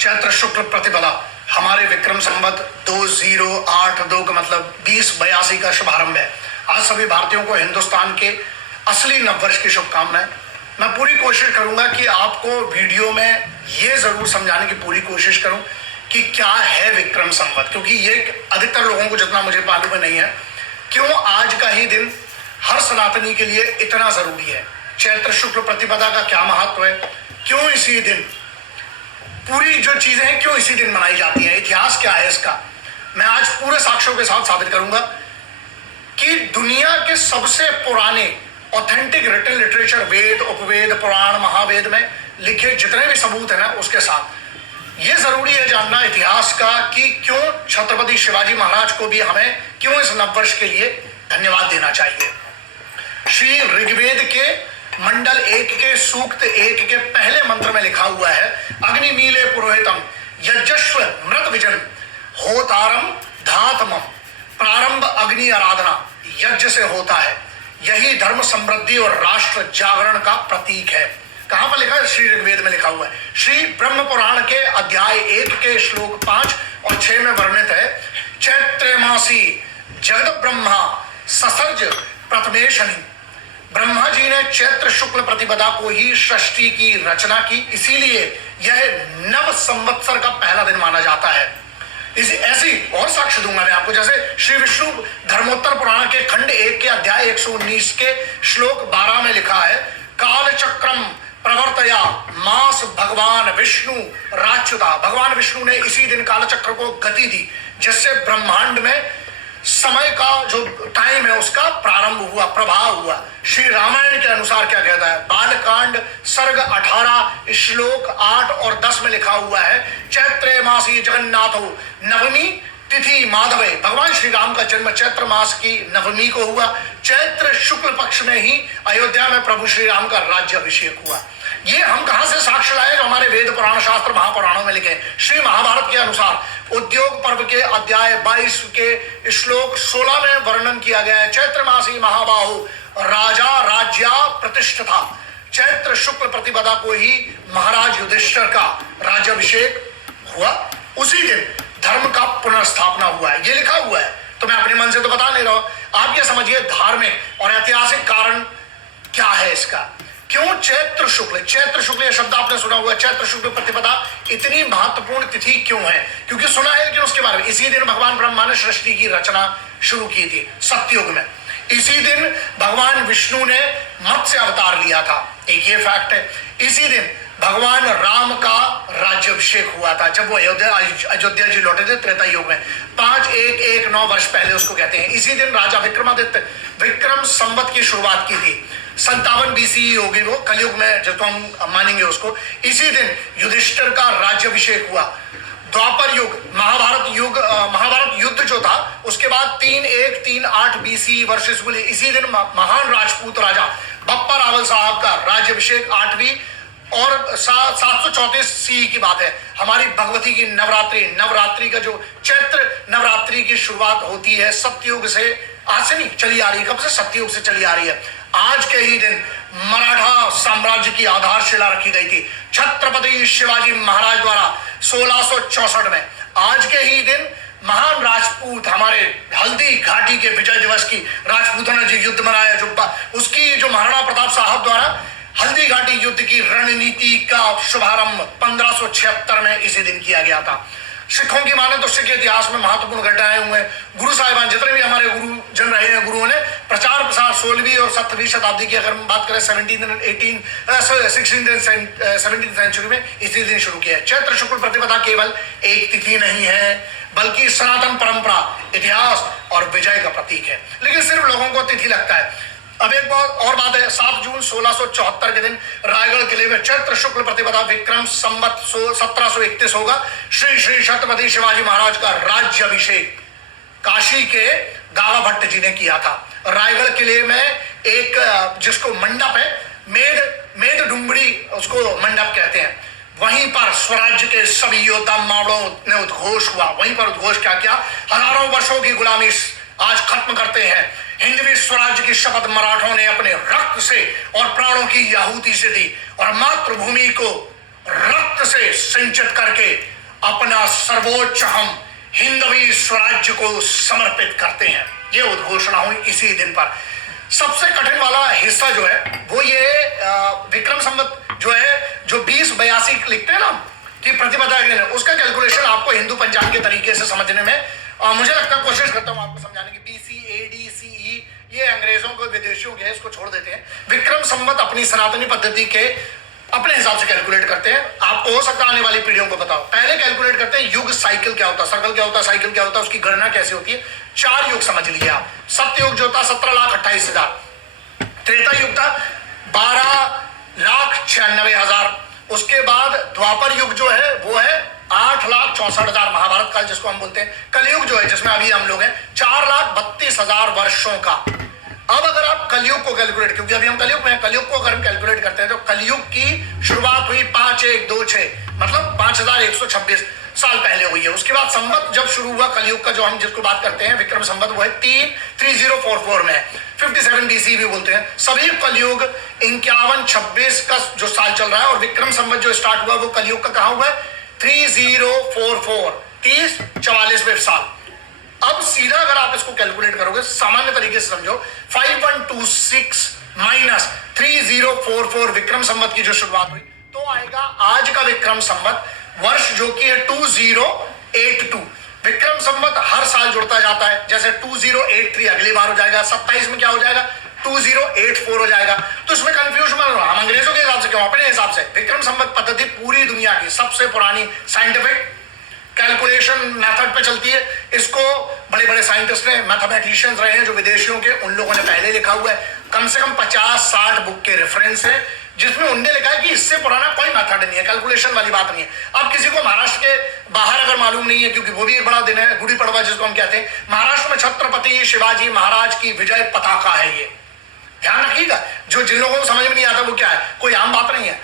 चैत्र शुक्ल प्रतिपदा हमारे विक्रम संवत 2082 का मतलब 2082 का शुभारंभ है। आज सभी भारतीयों को हिंदुस्तान के असली नववर्ष की शुभकामनाएं। मैं पूरी कोशिश करूंगा कि आपको वीडियो में ये जरूर समझाने की पूरी कोशिश करूं कि क्या है विक्रम संवत, क्योंकि ये अधिकतर लोगों को जितना मुझे मालूम है नहीं है। क्यों आज का ही दिन हर सनातनी के लिए इतना जरूरी है? चैत्र शुक्ल प्रतिपदा का क्या महत्व है? क्यों इसी दिन पूरी जो चीजें हैं क्यों इसी दिन मनाई जाती हैं? इतिहास क्या है इसका? मैं आज पूरे साक्ष्यों के साथ साबित करूंगा कि दुनिया के सबसे पुराने ऑथेंटिक रिटन लिटरेचर, वेद, उपवेद, पुराण, महावेद में लिखे जितने भी सबूत है ना, उसके साथ ये जरूरी है जानना इतिहास का कि क्यों छत्रपति शिवाजी महाराज को भी हमें क्यों इस नववर्ष के लिए धन्यवाद देना चाहिए। श्री ऋग्वेद के मंडल 1 के सूक्त 1 के पहले मंत्र में लिखा हुआ है, अग्निमीले पुरोहितम यज्ञस्व मृत विजन होतारम धातमम। प्रारंभ अग्नि आराधना यज्ञ से होता है, यही धर्म समृद्धि और राष्ट्र जागरण का प्रतीक है। कहां पर लिखा है? श्री ऋग्वेद में लिखा हुआ है। श्री ब्रह्म पुराण के अध्याय 1 के श्लोक 5 और 6 में वर्णित है, चैत्र मासी जगत ब्रह्मा ससर्ज प्रथमेशनि। ब्रह्मा जी ने चैत्र शुक्ल प्रतिपदा को ही सृष्टि की रचना की, इसीलिए यह नव संवत्सर का पहला दिन माना जाता है। इस ऐसी और साक्ष्य दूंगा मैं आपको, जैसे श्री विष्णु धर्मोत्तर पुराण के खंड 1 के अध्याय 119 के श्लोक 12 में लिखा है, काल चक्रम प्रवर्तया मास भगवान विष्णु राच्युता। भगवान विष्णु ने इसी दिन काल चक्र को गति दी, जिससे ब्रह्मांड में समय का जो टाइम है उसका प्रारंभ हुआ, प्रभाव हुआ। श्री रामायण के अनुसार क्या कहता है? बालकांड सर्ग 18 श्लोक 8 और 10 में लिखा हुआ है, चैत्रे मासी जगन्नाथो नवमी तिथि माधवे। भगवान श्री राम का जन्म चैत्र मास की नवमी को हुआ। चैत्र शुक्ल पक्ष में ही अयोध्या में प्रभु श्री राम का राज्य अभिषेक हुआ। ये हम कहां से साक्ष्य लाए? जो हमारे वेद पुराण शास्त्र महापुराणों में लिखे। श्री महाभारत के अनुसार उद्योग पर्व के अध्याय 22 के श्लोक 16 में वर्णन किया गया है, चैत्र मासी महाबाहु राजा राज्या प्रतिष्ठिता। चैत्र शुक्ल प्रतिपदा को ही महाराज युधिष्ठिर का राज्याभिषेक हुआ। उसी दिन धर्म का पुनर्स्थापना हुआ है, ये लिखा हुआ है। तो मैं अपने मन से तो बता नहीं रहा हूं, आप ये समझिए धार्मिक और ऐतिहासिक कारण क्या है इसका। क्यों चैत्र शुक्ल? चैत्र शुक्ल ये शब्द आपने सुना हुआ है। चैत्र शुक्ल प्रतिपदा इतनी महत्वपूर्ण तिथि क्यों है? क्योंकि सुना है लेकिन उसके बारे में, इसी दिन भगवान ब्रह्मा ने सृष्टि की रचना शुरू की थी सत्ययुग में। इसी दिन भगवान विष्णु ने मत्स्य अवतार लिया था, एक ये फैक्ट है। इसी दिन भगवान राम का राज्याभिषेक हुआ था जब वो अयोध्या जी लौटे थे त्रेता युग में। 5119 वर्ष पहले उसको कहते हैं। इसी दिन राजा विक्रमादित्य विक्रम संवत की शुरुआत की थी। 57 BCE होगी वो, कलयुग में जो तो हम मानेंगे उसको। इसी दिन युधिष्ठिर का राज्याभिषेक हुआ। द्वापर युग, महाभारत युद्ध जो था उसके बाद 3138 BCE वर्षेस हुए। इसी दिन महान राजपूत राजा बप्पा रावल साहब का राज्याभिषेक 8वीं और 734 CE की बात है। हमारी भगवती की नवरात्रि का जो चैत्र नवरात्रि की शुरुआत होती है सत्ययुग से, आज से नहीं चली आ रही, कब से? सत्ययुग से चली आ रही है। आज के ही दिन मराठा साम्राज्य की आधारशिला रखी गई थी छत्रपति शिवाजी महाराज द्वारा 1664 में। आज के ही दिन महान राजपूत हमारे हल्दी घाटी के विजय दिवस की राजपूतों ने जो युद्ध मनाया, जो उसकी जो महाराणा प्रताप साहब द्वारा हल्दी घाटी युद्ध की रणनीति का शुभारंभ 1576 में इसी दिन किया गया था। सिखों की माने तो सिख इतिहास में महत्वपूर्ण घटनाएं हुए। गुरु साहिबान जितने भी हमारे गुरु जन रहे हैं, गुरुओं ने प्रचार प्रसार 16वीं और 17वीं शताब्दी की अगर हम बात करें 17th सेंचुरी में इसी दिन शुरू किया है। चैत्र शुक्ल प्रतिपदा केवल एक तिथि नहीं है बल्कि सनातन परंपरा, इतिहास और विजय का प्रतीक है। लेकिन सिर्फ लोगों को तिथि लगता है। अब एक और बात है, 7 जून 1674 के दिन रायगढ़ किले में चैत्र शुक्ल प्रतिपदा विक्रम संवत 1731 होगा। श्री श्री छत्रपति शिवाजी महाराज का राज्याभिषेक काशी के गावा भट्ट जी ने किया था। रायगढ़ किले में एक जिसको मंडप है, मेद डुंगरी उसको मंडप कहते हैं, वहीं पर स्वराज्य के सभी योद्धा मावड़ों ने उद्घोष हुआ। वहीं पर उद्घोष क्या किया? हजारों वर्षों की गुलामी आज खत्म करते हैं। हिंदवी स्वराज्य की शपथ मराठों ने अपने रक्त से और प्राणों की आहुति से दी और मातृभूमि को रक्त रक्त से सिंचित करके अपना सर्वोच्च हम हिंदवी स्वराज्य को समर्पित करते हैं। ये उद्घोषणा हुई इसी दिन पर। सबसे कठिन वाला हिस्सा जो है वो ये विक्रम संवत जो है, जो 2082 लिखते हैं ना कि प्रतिपदा के, उसका कैलकुलेशन आपको हिंदू पंचांग के तरीके से समझने में मुझे लगता है, कोशिश करता हूं आपको समझाने की। BC AD CE ये अंग्रेजों को, विदेशियों के, इसको छोड़ देते हैं। विक्रम संवत अपनी सनातनी पद्धति के अपने हिसाब से कैलकुलेट करते हैं। आपको हो सकता है आने वाली पीढ़ियों को बताओ। पहले कैलकुलेट करते हैं युग, साइकिल क्या होता है, सर्कल क्या होता है, साइकिल क्या होता है, उसकी गणना कैसे होती है। 4 युग समझ लीजिए आप। सत्य युग जो था 17,28,000, त्रेता युग था 12,96,000, उसके बाद द्वापर युग जो है वो है 8,64,000, महाभारत काल जिसको हम बोलते हैं। कलयुग जो है जिसमें अभी हम लोग हैं 4,32,000 वर्षों का। अब अगर आप कलयुग को कैलकुलेट, क्योंकि अभी हम कलयुग में, कलयुग को अगर हम कैलकुलेट करते हैं तो कलयुग की शुरुआत हुई 5126, मतलब 5126 साल पहले हुई है। उसके बाद संवत जब शुरू हुआ कलयुग का, जो हम जिसको बात करते हैं विक्रम संवत, वो है 3044 में, 57 BC भी बोलते हैं। सभी कलयुग 5126 का जो साल चल रहा है, और विक्रम संवत जो स्टार्ट हुआ वो कलयुग का कहां हुआ है 3044, 3044वें साल। अब सीधा अगर आप इसको कैलकुलेट करोगे सामान्य तरीके से समझो, 5126 माइनस 3044 विक्रम संवत की जो शुरुआत हुई, तो आएगा आज का विक्रम संवत वर्ष जो कि है 2082। विक्रम संवत हर साल जुड़ता जाता है, जैसे 2083 अगली बार हो जाएगा, 27 में क्या हो जाएगा 2084 हो जाएगा। तो इसमें कंफ्यूज मत हो, हम अंग्रेजों के हिसाब से क्यों, अपने हिसाब से। विक्रम संवत पद्धति पूरी दुनिया की सबसे पुरानी साइंटिफिक कैलकुलेशन मेथड पे चलती है। इसको बड़े बड़े साइंटिस्ट ने, मैथमेटिशियंस रहे हैं जो विदेशियों के, उन लोगों ने पहले लिखा हुआ है। कम से कम 50-60 बुक के रेफरेंस है जिसमें उनने लिखा है कि इससे पुराना कोई मेथड नहीं है, कैलकुलेशन वाली बात नहीं है। अब किसी को महाराष्ट्र के बाहर अगर मालूम नहीं है, क्योंकि वो भी एक बड़ा दिन है गुड़ी पड़वा जिसको हम कहते हैं, महाराष्ट्र में छत्रपति शिवाजी महाराज की विजय पताका है। ये ध्यान रखिएगा, जो जिन लोगों को समझ में नहीं आता वो क्या है, कोई आम बात नहीं है।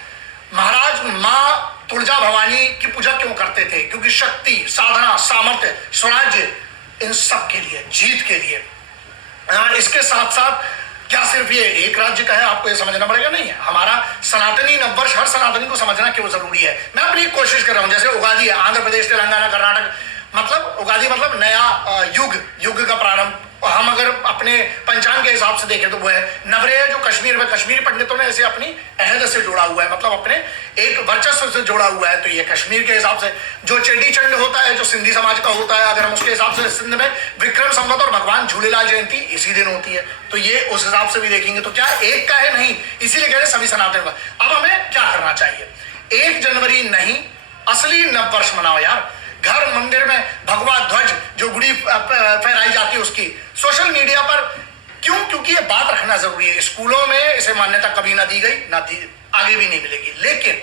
महाराज माँ तुलजा भवानी की पूजा क्यों करते थे, क्योंकि शक्ति, साधना, सामर्थ्य, स्वराज्य, इन सब के लिए, जीत के लिए। इसके साथ साथ क्या सिर्फ ये एक राज्य का है, आपको ये समझना पड़ेगा, नहीं है। हमारा सनातनी नववर्ष, हर सनातनी को समझना क्यों जरूरी है। मैं अपनी कोशिश कर रहा हूं, जैसे उगादी है, आंध्र प्रदेश, तेलंगाना, कर्नाटक, मतलब उगादी मतलब नया युग का प्रारंभ। हम अगर अपने पंचांग के हिसाब से देखें तो वो है नवरेह, जो कश्मीर में कश्मीरी पंडितों ने इसे अपनी अहद से जोड़ा हुआ है, मतलब अपने एक वर्चस्व से जोड़ा हुआ है, तो ये कश्मीर के हिसाब से। जो चेटी चंड होता है जो सिंधी समाज का होता है, अगर हम उसके हिसाब से, सिंध में विक्रम संवत और भगवान झूलेलाल जयंती इसी दिन होती है, तो ये उस हिसाब से भी देखेंगे तो क्या एक का है, नहीं, इसीलिए कह रहे सभी सनातन का। अब हमें क्या करना चाहिए, 1 जनवरी नहीं, असली नववर्ष मनाओ यार। घर मंदिर में भगवा ध्वज जो गुड़ी फहराई जाती है उसकी सोशल मीडिया पर क्यों, क्योंकि ये बात रखना जरूरी है। स्कूलों में इसे मान्यता कभी ना दी गई, ना दी, आगे भी नहीं मिलेगी। लेकिन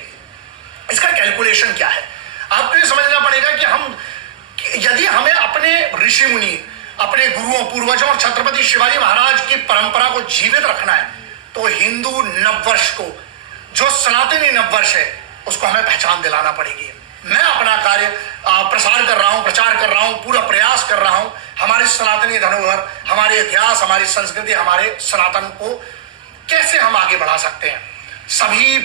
इसका कैलकुलेशन क्या है, आपको ये समझना पड़ेगा कि हम, यदि हमें अपने ऋषि मुनि, अपने गुरुओं, पूर्वजों और छत्रपति शिवाजी महाराज की परंपरा को जीवित रखना है, तो हिंदू नववर्ष को, जो सनातनी नववर्ष है, उसको हमें पहचान दिलाना पड़ेगी। मैं अपना कार्य प्रसार कर रहा हूं, प्रचार कर रहा हूं, पूरा प्रयास कर रहा हूं। हमारे सनातनी धरोहर, हमारे इतिहास, हमारी संस्कृति, हमारे सनातन को कैसे हम आगे बढ़ा सकते हैं। सभी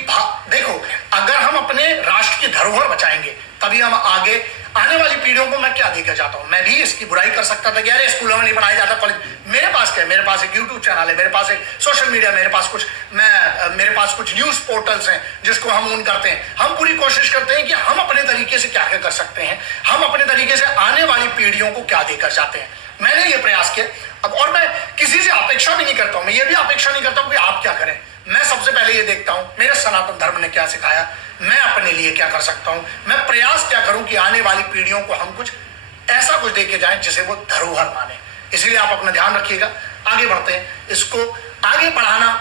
देखो, अगर हम अपने राष्ट्र की धरोहर बचाएंगे तभी हम आगे आने वाली पीढ़ियों को, मैं क्या देकर जाता हूं। मैं भी इसकी बुराई कर सकता था कि यार स्कूलों में नहीं पढ़ाया जाता, कॉलेज, मेरे पास क्या है, मेरे पास एक यूट्यूब चैनल है, मेरे पास एक सोशल मीडिया, मेरे पास कुछ न्यूज पोर्टल्स हैं जिसको हम ऑन करते हैं। हम पूरी कोशिश करते हैं कि हम अपने तरीके से क्या क्या कर सकते हैं, हम अपने तरीके से आने वाली पीढ़ियों को क्या देकर जाते हैं। मैंने ये प्रयास किया। अब और मैं किसी से अपेक्षा भी नहीं करता हूं, मैं ये भी अपेक्षा नहीं करता हूं कि आप क्या करें। मैं सबसे पहले ये देखता हूं मेरे सनातन धर्म ने क्या सिखाया, मैं अपने लिए क्या कर सकता हूं, मैं प्रयास क्या करूं कि आने वाली पीढ़ियों को हम कुछ ऐसा कुछ देके जाएं जिसे वो धरोहर माने। इसलिए आप अपना ध्यान रखिएगा, आगे बढ़ते हैं, इसको आगे बढ़ाना